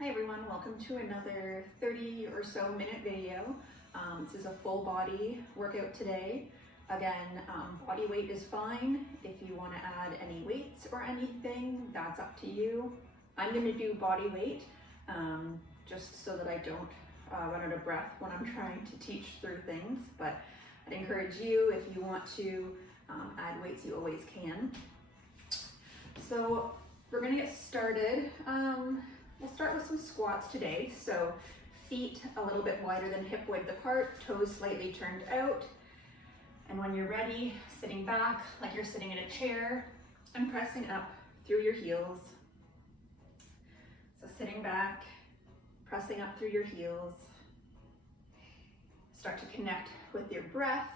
Hi everyone, welcome to another 30 or so minute video. This is a full body workout today. Again, body weight is fine. If you want to add any weights or anything, that's up to you. I'm going to do body weight just so that I don't run out of breath when I'm trying to teach through things, but I'd encourage you, if you want to add weights, you always can. So we're going to get started. We'll start with some squats today. So feet a little bit wider than hip width apart, toes slightly turned out. And when you're ready, sitting back like you're sitting in a chair and pressing up through your heels. So sitting back, pressing up through your heels. Start to connect with your breath.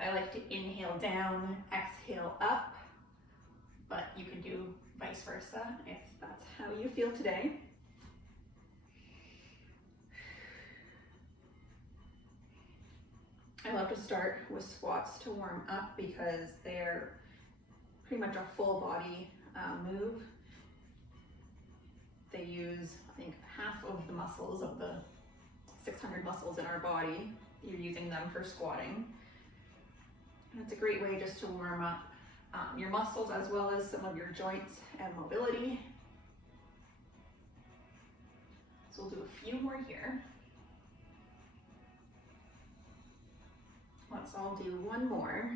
I like to inhale down, exhale up, but you can do vice versa if that's how you feel today. I love to start with squats to warm up because they're pretty much a full body move. They use, I think, half of the muscles of the 600 muscles in our body. You're using them for squatting. And it's a great way just to warm up your muscles as well as some of your joints and mobility. So we'll do a few more here. I'll do one more.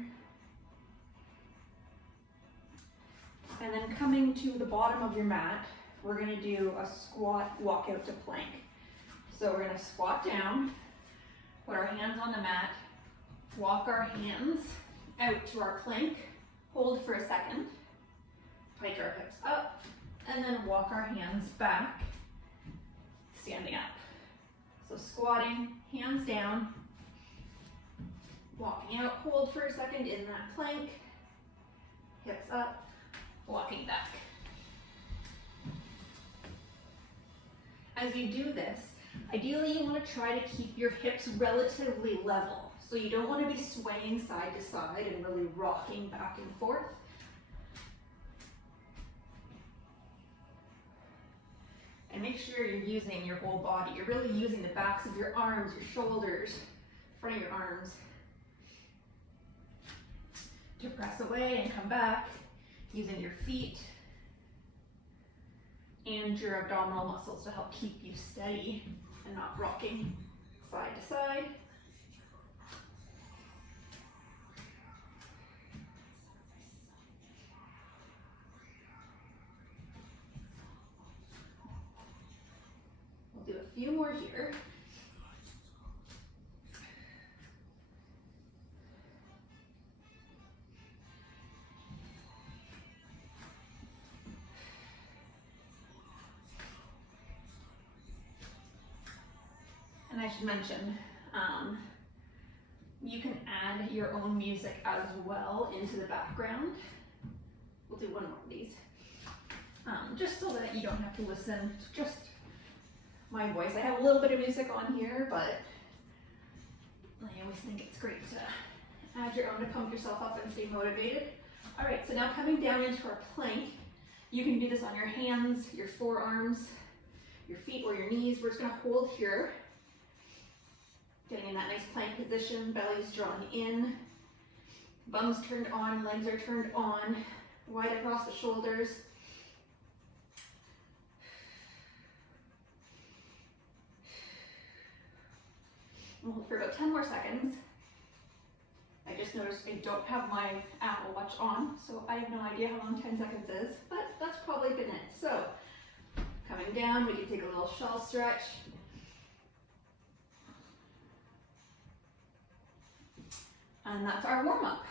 And then coming to the bottom of your mat, we're going to do a squat walk out to plank. So we're going to squat down, put our hands on the mat, walk our hands out to our plank, hold for a second, pike our hips up, and then walk our hands back, standing up. So squatting, hands down, walking out, hold for a second in that plank, hips up, walking back. As you do this, ideally you want to try to keep your hips relatively level. So you don't want to be swaying side to side and really rocking back and forth. And make sure you're using your whole body. You're really using the backs of your arms, your shoulders, front of your arms to press away and come back, using your feet and your abdominal muscles to help keep you steady and not rocking side to side. We'll do a few more here. And I should mention, you can add your own music as well into the background. We'll do one more of these, just so that you don't have to listen to just my voice. I have a little bit of music on here, but I always think it's great to add your own to pump yourself up and stay motivated. All right, so now coming down into our plank, you can do this on your hands, your forearms, your feet, or your knees. We're just gonna hold here. Getting in that nice plank position, belly's drawn in, bums turned on, legs are turned on, wide across the shoulders. We'll hold for about 10 more seconds. I just noticed I don't have my Apple Watch on, so I have no idea how long 10 seconds is, but that's probably been it. So, coming down, we can take a little shell stretch. And that's our warm-up.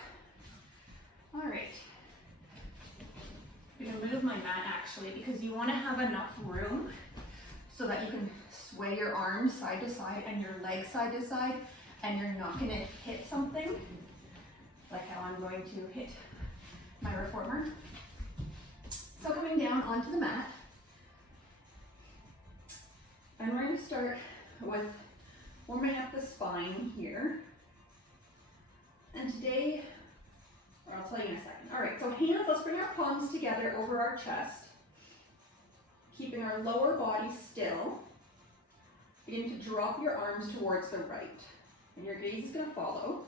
All right. I'm gonna move my mat actually because you wanna have enough room so that you can sway your arms side to side and your legs side to side, and you're not gonna hit something like how I'm going to hit my reformer. So coming down onto the mat, and we're gonna start with warming up the spine here. And today, or I'll tell you in a second. All right, so hands, let's bring our palms together over our chest. Keep keeping our lower body still, begin to drop your arms towards the right. And your gaze is going to follow.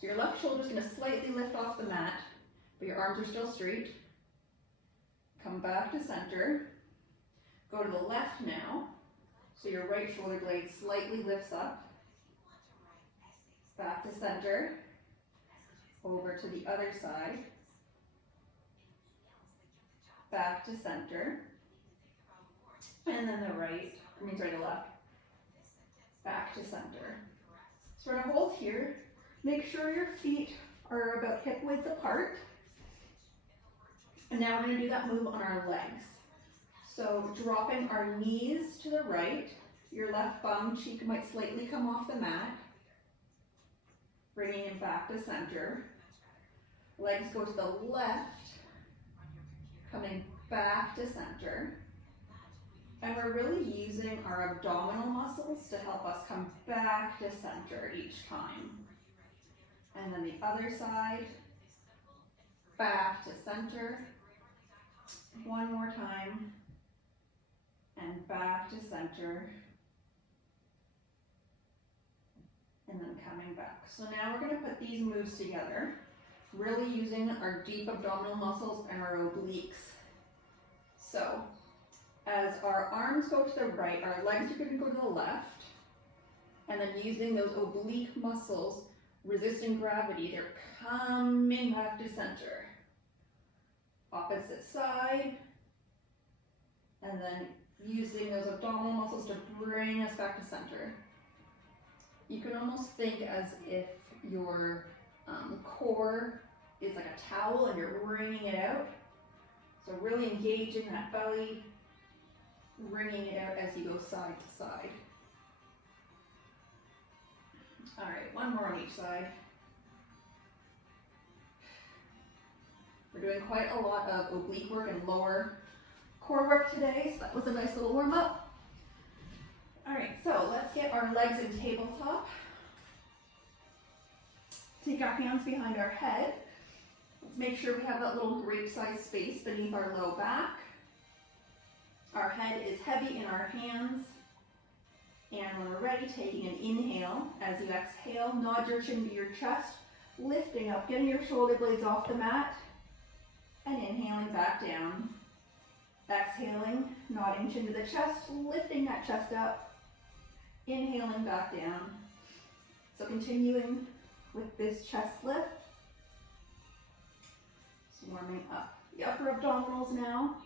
So your left shoulder is going to slightly lift off the mat, but your arms are still straight. Come back to center. Go to the left now. So your right shoulder blade slightly lifts up. Back to center. Over to the other side. Back to center. And then the left. Back to center. So we're going to hold here. Make sure your feet are about hip width apart. And now we're going to do that move on our legs. So dropping our knees to the right, your left bum cheek might slightly come off the mat. Bringing it back to center. Legs go to the left, coming back to center. And we're really using our abdominal muscles to help us come back to center each time. And then the other side, back to center. One more time. And back to center. And then coming back. So now we're going to put these moves together, really using our deep abdominal muscles and our obliques. So, as our arms go to the right, our legs are going to go to the left, and then using those oblique muscles, resisting gravity, they're coming back to center. Opposite side, and then using those abdominal muscles to bring us back to center. You can almost think as if your core is like a towel and you're wringing it out. So really engaging that belly, wringing it out as you go side to side. All right, one more on each side. We're doing quite a lot of oblique work and lower core work today, so that was a nice little warm up. All right, so let's get our legs in tabletop. Take our hands behind our head. Let's make sure we have that little grape-sized space beneath our low back. Our head is heavy in our hands. And when we're ready, taking an inhale. As you exhale, nod your chin to your chest, lifting up, getting your shoulder blades off the mat, and inhaling back down. Exhaling, nodding chin to the chest, lifting that chest up, inhaling back down. So continuing with this chest lift. So warming up the upper abdominals now.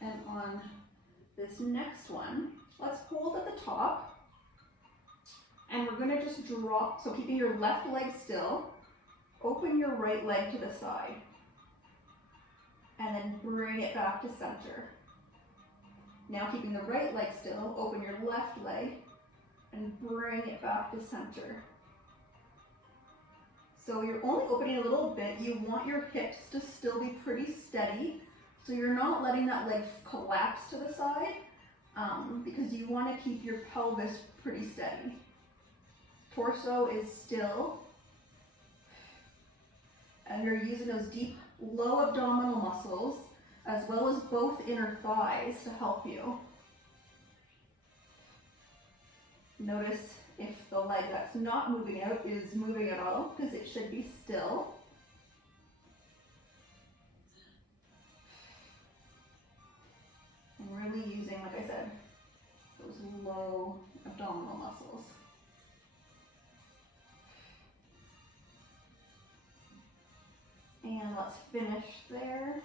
And on this next one, let's hold at the top. And we're going to just drop, so keeping your left leg still, open your right leg to the side. And then bring it back to center. Now keeping the right leg still, open your left leg and bring it back to center. So you're only opening a little bit. You want your hips to still be pretty steady. So you're not letting that leg collapse to the side because you want to keep your pelvis pretty steady. Torso is still, and you're using those deep low abdominal muscles as well as both inner thighs to help you. Notice if the leg that's not moving out is moving at all, because it should be still. And really using, like I said, those low abdominal muscles. And let's finish there.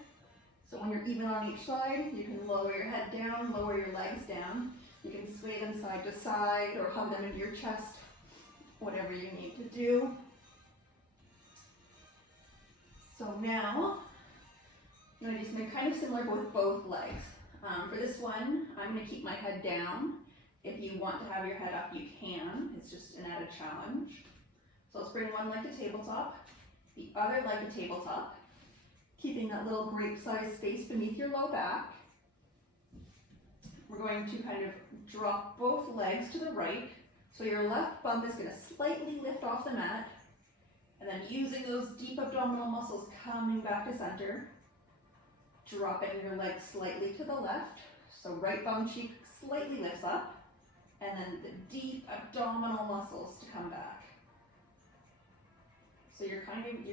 So when you're even on each side, you can lower your head down, lower your legs down. You can sway them side to side or hug them into your chest, whatever you need to do. So now, I'm going to do something kind of similar but with both legs. For this one, I'm going to keep my head down. If you want to have your head up, you can. It's just an added challenge. So let's bring one leg to tabletop, the other leg to tabletop, keeping that little grape-sized space beneath your low back. We're we're going to kind of drop both legs to the right. So your left bump is going to slightly lift off the mat, and then using those deep abdominal muscles coming back to center, dropping your legs slightly to the left. So right bum cheek slightly lifts up, and then the deep abdominal muscles to come back. So you're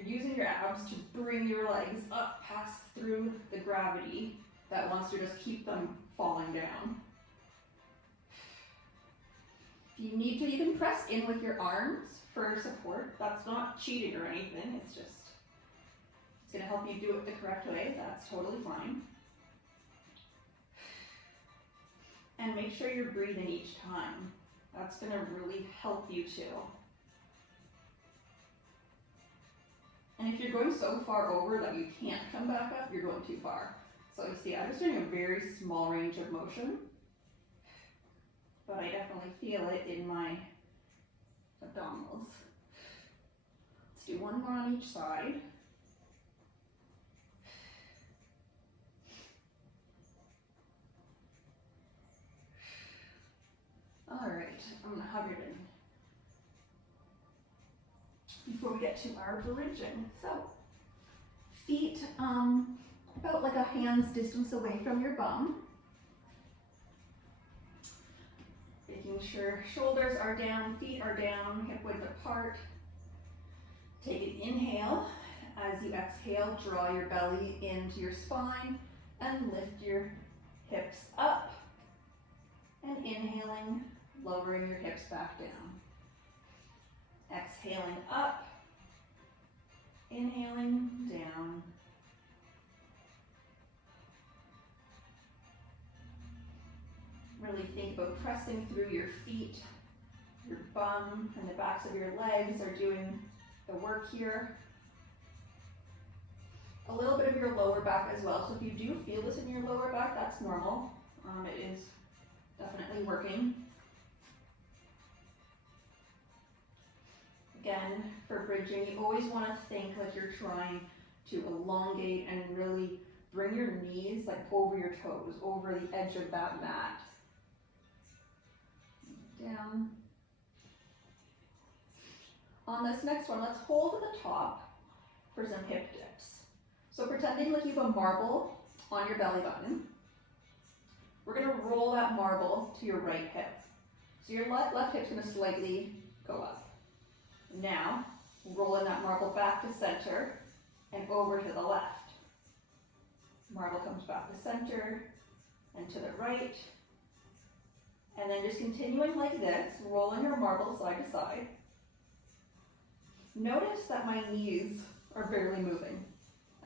using your abs to bring your legs up past through the gravity that wants to just keep them falling down. If you need to, you can press in with your arms for support. That's not cheating or anything, it's gonna help you do it the correct way. That's totally fine. And make sure you're breathing each time. That's gonna really help you too. And if you're going so far over that you can't come back up, you're going too far. So you see, I'm just doing a very small range of motion, but I definitely feel it in my abdominals. Let's do one more on each side. All right, I'm gonna hug it in before we get to our bridging. So, feet about like a hand's distance away from your bum. Making sure shoulders are down, feet are down, hip width apart. Take an inhale. As you exhale, draw your belly into your spine and lift your hips up. And inhaling, lowering your hips back down. Exhaling up, inhaling down. Really think about pressing through your feet. Your bum and the backs of your legs are doing the work here. A little bit of your lower back as well. So if you do feel this in your lower back, that's normal. It is definitely working. Again, for bridging, you always want to think like you're trying to elongate and really bring your knees like over your toes, over the edge of that mat. Down. On this next one, let's hold at the top for some hip dips. So pretending like you have a marble on your belly button, we're going to roll that marble to your right hip. So your left hip's going to slightly go up. Now, rolling that marble back to center and over to the left. Marble comes back to center and to the right. And then just continuing like this, rolling your marble side to side. Notice that my knees are barely moving.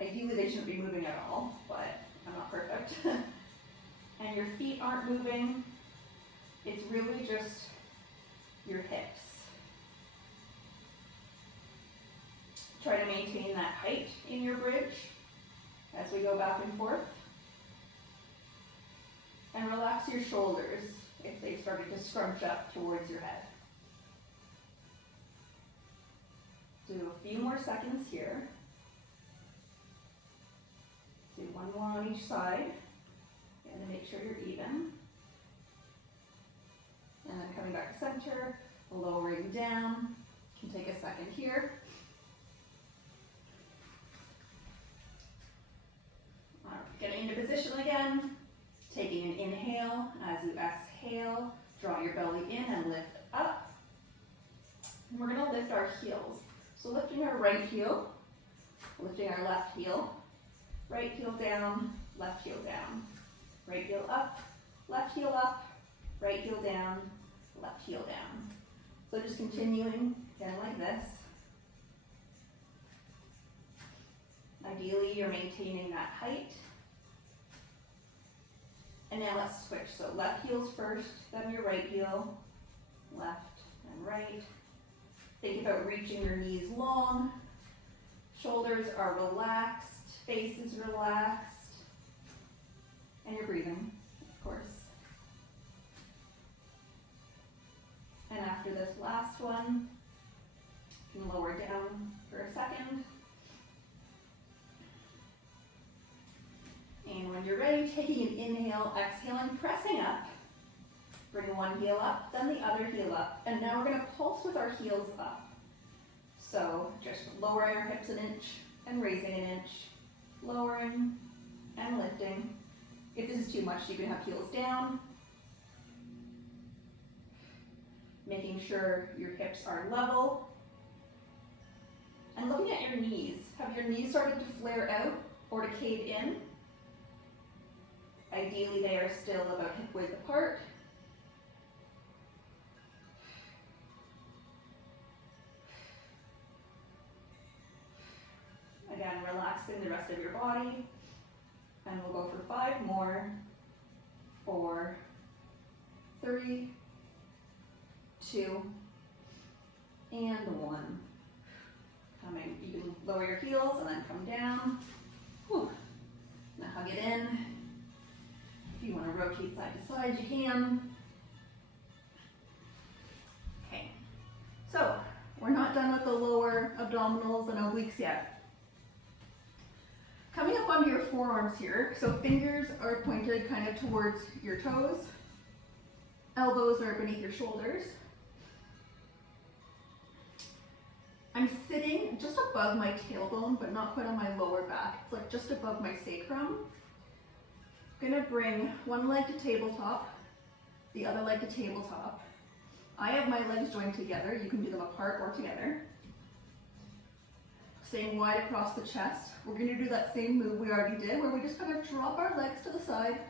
Ideally, they shouldn't be moving at all, but I'm not perfect. And your feet aren't moving. It's really just your hips. Try to maintain that height in your bridge as we go back and forth. And relax your shoulders if they started to scrunch up towards your head. Do a few more seconds here. Do one more on each side. And make sure you're even. And then coming back to center, lowering down. You can take a second here. Getting into position again, taking an inhale. As you exhale, draw your belly in and lift up. And we're going to lift our heels. So lifting our right heel, lifting our left heel, right heel down, left heel down, right heel up, right heel down, left heel down. So just continuing again like this. Ideally, you're maintaining that height. And now let's switch. So left heel's first, then your right heel, left and right. Think about reaching your knees long. Shoulders are relaxed, face is relaxed. And you're breathing, of course. And after this last one, you can lower down for a second. And when you're ready, taking an Inhale, exhale, and pressing up. Bring one heel up, then the other heel up. And now we're gonna pulse with our heels up. So just lowering our hips an inch and raising an inch, lowering and lifting. If this is too much, you can have heels down. Making sure your hips are level. And looking at your knees. Have your knees started to flare out or to cave in? Ideally, they are still about hip width apart. Again, relaxing the rest of your body. And we'll go for 5 more. 4, 3, 2, and 1. Coming, you can lower your heels and then come down. Whew. Now hug it in. If you want to rotate side to side, you can. Okay, so we're not done with the lower abdominals and obliques yet. Coming up onto your forearms here, so fingers are pointed kind of towards your toes. Elbows are beneath your shoulders. I'm sitting just above my tailbone, but not quite on my lower back. It's like just above my sacrum. I'm gonna bring one leg to tabletop, the other leg to tabletop. I have my legs joined together. You can do them apart or together. Staying wide across the chest. We're gonna do that same move we already did, where we just kind of drop our legs to the side,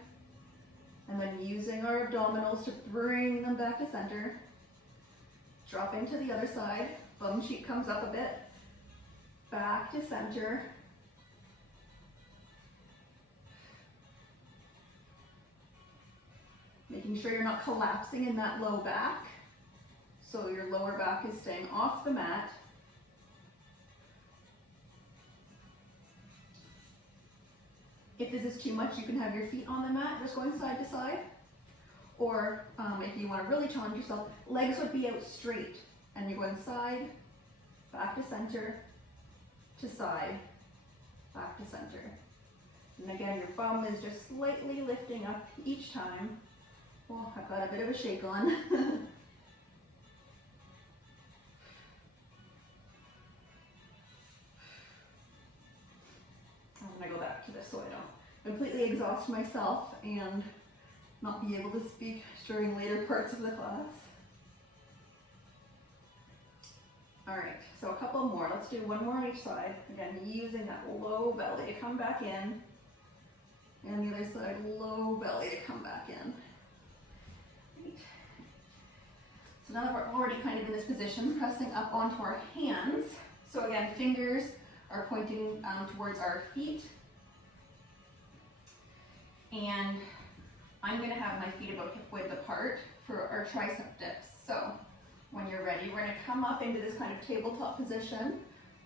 and then using our abdominals to bring them back to center. Dropping to the other side. Bum cheek comes up a bit, back to center. Making sure you're not collapsing in that low back. So your lower back is staying off the mat. If this is too much, you can have your feet on the mat, just going side to side. Or if you want to really challenge yourself, legs would be out straight. And you're going side, back to center, to side, back to center. And again, your bum is just slightly lifting up each time. Oh, I've got a bit of a shake on. And I go back to this so I don't completely exhaust myself and not be able to speak during later parts of the class. All right, so a couple more. Let's do one more on each side. Again, using that low belly to come back in. And the other side, low belly to come back in. Great. So now that we're already kind of in this position, pressing up onto our hands. So again, fingers are pointing towards our feet. And I'm gonna have my feet about hip width apart for our tricep dips. So when you're ready, we're gonna come up into this kind of tabletop position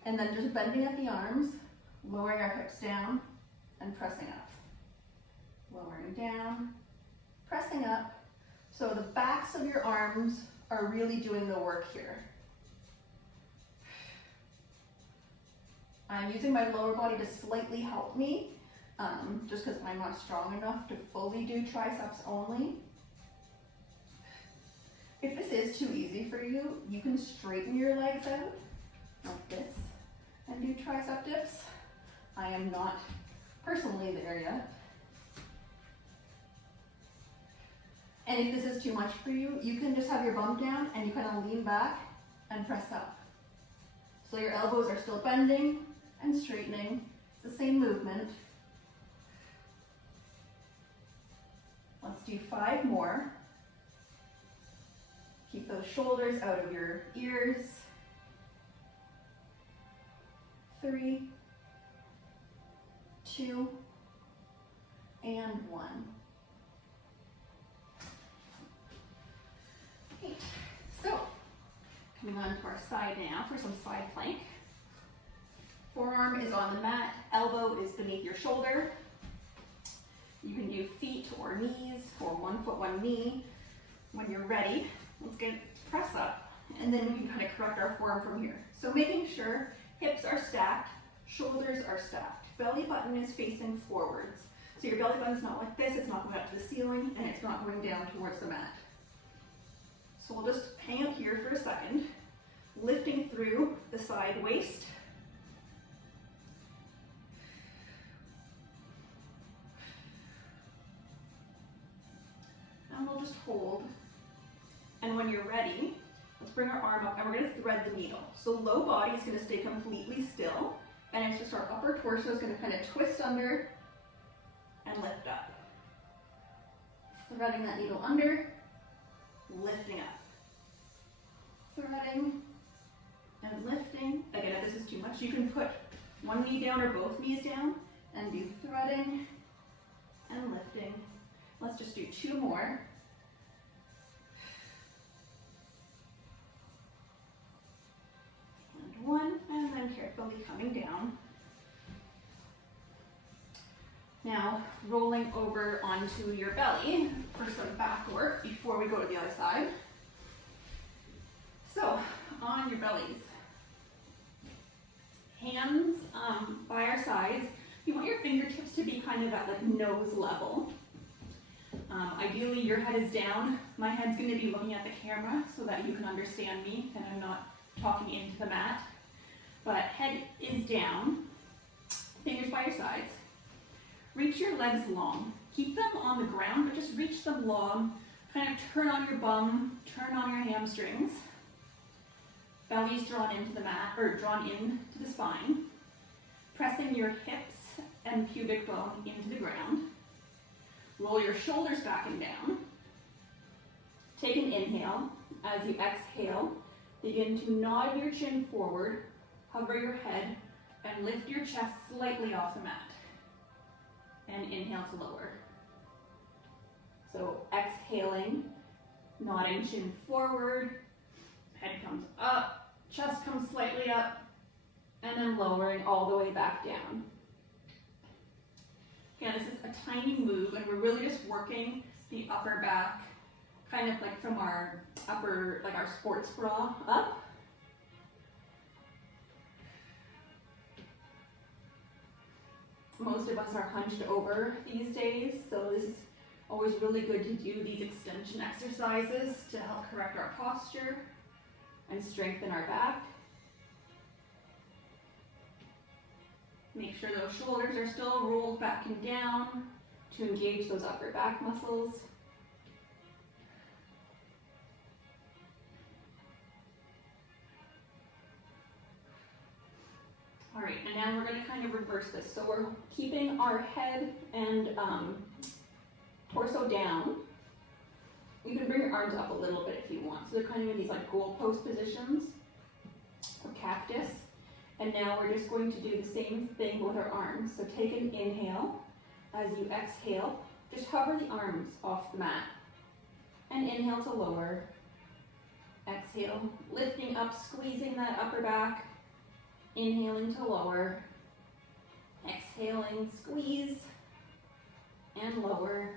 and then just bending at the arms, lowering our hips down and pressing up. Lowering down, pressing up. So the backs of your arms are really doing the work here. I'm using my lower body to slightly help me, just because I'm not strong enough to fully do triceps only. If this is too easy for you, you can straighten your legs out like this and do tricep dips. I am not personally there yet. And if this is too much for you, you can just have your bum down and you kind of lean back and press up. So your elbows are still bending and straightening. It's the same movement. Let's do 5 more. Keep those shoulders out of your ears. 3, 2, and 1. Okay, so coming on to our side now for some side plank. Forearm is on the mat, elbow is beneath your shoulder. You can do feet or knees, or 1 foot, 1 knee. When you're ready, let's get press up, and then we can kind of correct our form from here. So making sure hips are stacked, shoulders are stacked, belly button is facing forwards. So So your belly button's not like this, it's not going up to the ceiling, and it's not going down towards the mat. So we'll just hang out here for a second, lifting through the side waist. And we'll just hold. And when you're ready, let's bring our arm up and we're going to thread the needle. So low body is going to stay completely still, and it's just our upper torso is going to kind of twist under and lift up. Threading that needle under, lifting up. Threading and lifting. Again, if this is too much, you can put one knee down or both knees down and do threading and lifting. Let's just do 2 more. And 1, and then carefully coming down. Now, rolling over onto your belly for some back work before we go to the other side. So, on your bellies, hands by our sides. You want your fingertips to be kind of at like nose level. Ideally, your head is down. My head's going to be looking at the camera so that you can understand me and I'm not talking into the mat. But head is down, fingers by your sides. Reach your legs long. Keep them on the ground, but just reach them long. Kind of turn on your bum, turn on your hamstrings. Belly's drawn into the mat, or drawn into the spine. Pressing your hips and pubic bone into the ground. Roll your shoulders back and down. Take an inhale. As you exhale, begin to nod your chin forward, hover your head, and lift your chest slightly off the mat. And inhale to lower. So exhaling, nodding chin forward, head comes up, chest comes slightly up, and then lowering all the way back down. Again, this is a tiny move, and we're really just working the upper back, kind of like from our upper, like our sports bra up. Most of us are hunched over these days, so this is always really good to do these extension exercises to help correct our posture and strengthen our back. Make sure those shoulders are still rolled back and down to engage those upper back muscles. All right, and now we're going to kind of reverse this. So we're keeping our head and torso down. You can bring your arms up a little bit if you want. So they're kind of in these like goalpost positions or cactus. And now we're just going to do the same thing with our arms. So take an inhale. As you exhale, just hover the arms off the mat. And inhale to lower. Exhale, lifting up, squeezing that upper back. Inhaling to lower, exhaling, squeeze, and lower.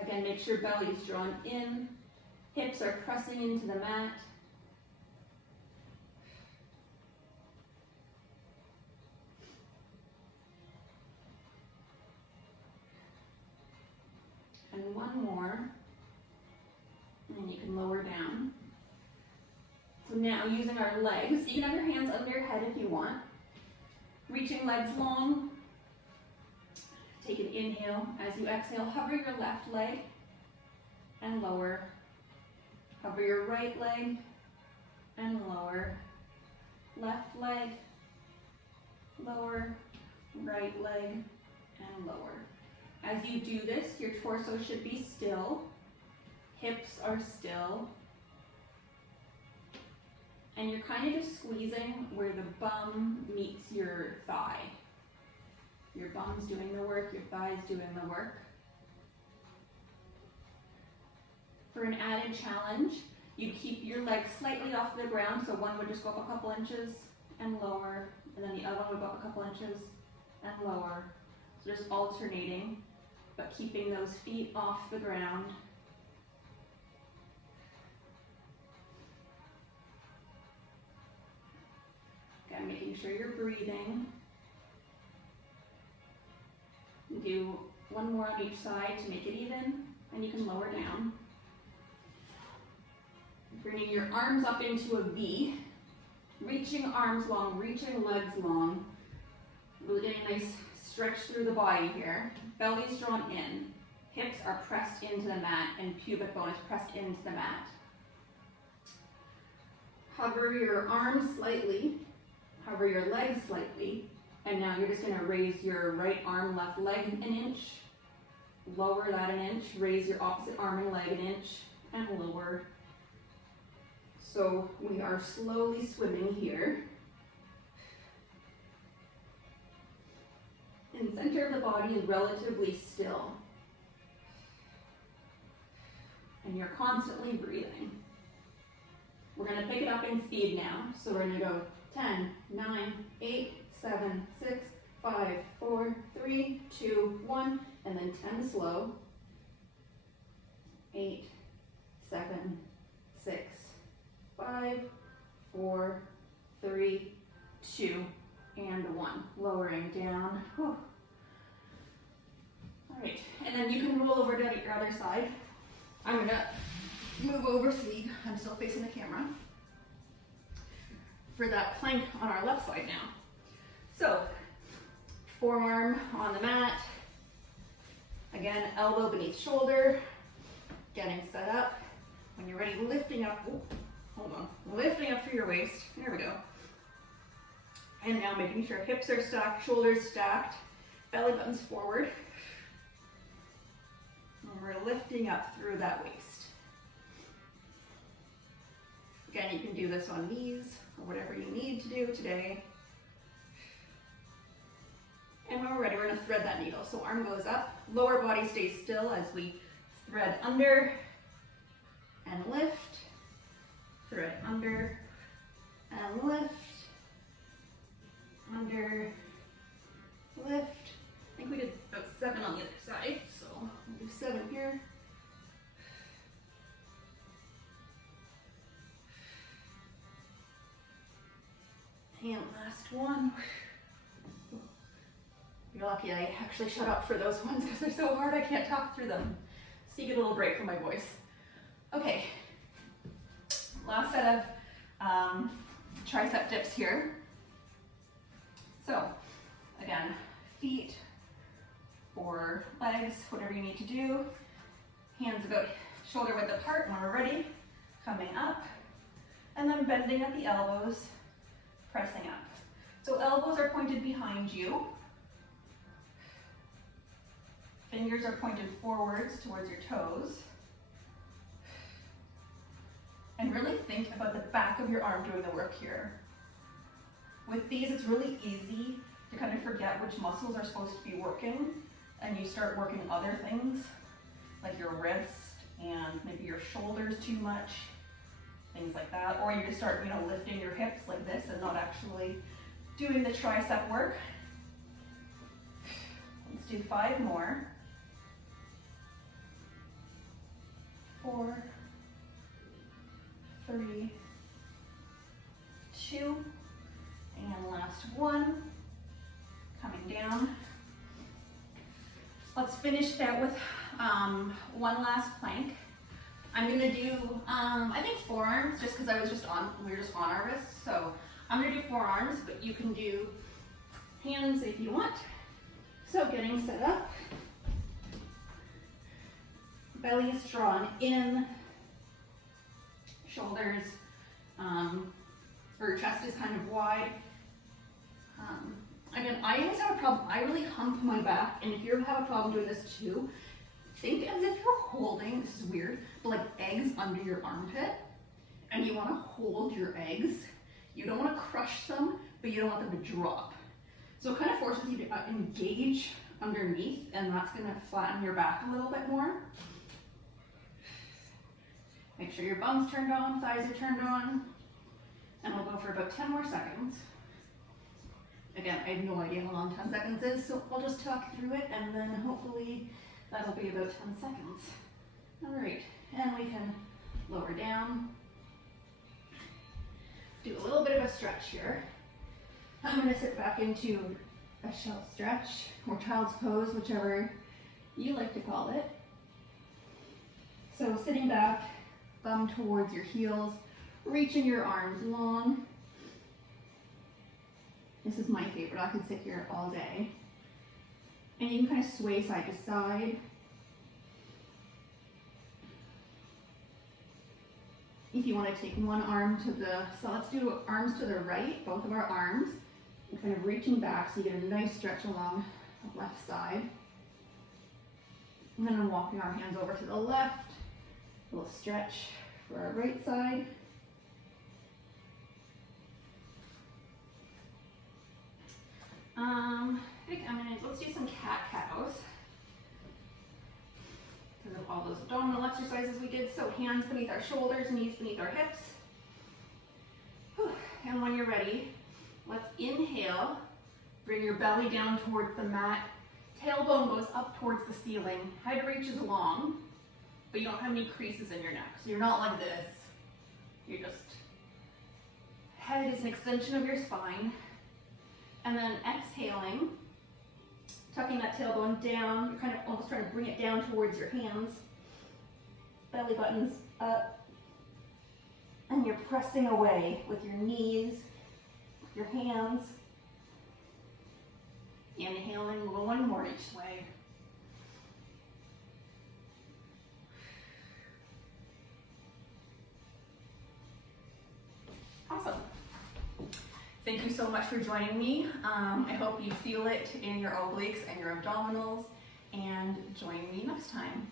Again, make sure belly's drawn in, hips are pressing into the mat. And one more, and then you can lower down. So now, using our legs, you can have your hands under your head if you want. Reaching legs long. Take an inhale. As you exhale, hover your left leg and lower. Hover your right leg and lower. Left leg, lower, right leg, and lower. As you do this, your torso should be still. Hips are still. And you're kind of just squeezing where the bum meets your thigh. Your bum's doing the work, your thigh's doing the work. For an added challenge, you keep your legs slightly off the ground, so one would just go up a couple inches and lower, and then the other one would go up a couple inches and lower. So just alternating, but keeping those feet off the ground. Again, making sure you're breathing. Do One more on each side to make it even, and you can lower down. Bringing your arms up into a V, reaching arms long, reaching legs long. Really getting a nice stretch through the body here. Belly's drawn in, hips are pressed into the mat, and pubic bone is pressed into the mat. Hover your arms slightly, hover your legs slightly, and now you're just gonna raise your right arm, left leg an inch, lower that an inch, raise your opposite arm and leg an inch, and lower. So we are slowly swimming here. And the center of the body is relatively still. And you're constantly breathing. We're gonna pick it up in speed now. So we're gonna go 10, 9, 8, 7, 6, 5, 4, 3, 2, 1, and then 10 slow. 8, 7, 6, 5, 4, 3, 2, and 1. Lowering down. Whew. All right, and then you can roll over to your other side. I'm gonna move over so I'm still facing the camera for that plank on our left side now. So, forearm on the mat. Again, elbow beneath shoulder. Getting set up. When you're ready, lifting up. Oh, hold on. Lifting up through your waist. There we go. And now making sure hips are stacked, shoulders stacked, belly button's forward. And we're lifting up through that waist. Again, you can do this on knees or whatever you need to do today. And when we're ready, we're gonna thread that needle. So arm goes up, lower body stays still as we thread under and lift, thread under and lift, under, lift. I think we did about 7 on the other side, so we'll do 7 here. And last one. You're lucky I actually shut up for those ones because they're so hard I can't talk through them. So you get a little break from my voice. Okay, last set of tricep dips here. So again, feet or legs, whatever you need to do. Hands about shoulder width apart when we're ready. Coming up and then bending at the elbows, pressing up. So elbows are pointed behind you. Fingers are pointed forwards towards your toes. And really think about the back of your arm doing the work here. With these, it's really easy to kind of forget which muscles are supposed to be working, and you start working other things, like your wrist and maybe your shoulders too much, things like that. Or you just start, lifting your hips like this and not actually doing the tricep work. Let's do 5 more. 4, 3, 2, and last one. Coming down. Let's finish that with one last plank. I'm gonna do, I think forearms, just because we were just on our wrists. So I'm gonna do forearms, but you can do hands if you want. So getting set up. Belly is drawn in, shoulders, or chest is kind of wide. Again, I always have a problem, I really hump my back, and if you have a problem doing this too, think as if you're holding, this is weird, but like eggs under your armpit, and you wanna hold your eggs. You don't wanna crush them, but you don't want them to drop. So it kind of forces you to engage underneath, and that's gonna flatten your back a little bit more. Make sure your bum's turned on, thighs are turned on, and we'll go for about 10 more seconds. Again, I have no idea how long 10 seconds is, so I'll just talk through it, and then hopefully that'll be about 10 seconds. All right, and we can lower down. Do a little bit of a stretch here. I'm gonna sit back into a shelf stretch or child's pose, whichever you like to call it. So sitting back, bum towards your heels, reaching your arms long. This is my favorite. I could sit here all day. And you can kind of sway side to side. If you want to take one arm to the, so let's do arms to the right, both of our arms, and kind of reaching back so you get a nice stretch along the left side. And then I'm walking our hands over to the left, a little stretch for our right side. I think let's do some cat-cows. Because of all those abdominal exercises we did. So hands beneath our shoulders, knees beneath our hips. Whew. And when you're ready, let's inhale. Bring your belly down towards the mat. Tailbone goes up towards the ceiling. Head reaches long, but you don't have any creases in your neck. So you're not like this. You're just, head is an extension of your spine. And then exhaling, tucking that tailbone down. You're kind of almost trying to bring it down towards your hands. Belly button's up. And you're pressing away with your knees, with your hands. Inhaling, we'll go one more each way. Awesome. Thank you so much for joining me. I hope you feel it in your obliques and your abdominals, and join me next time.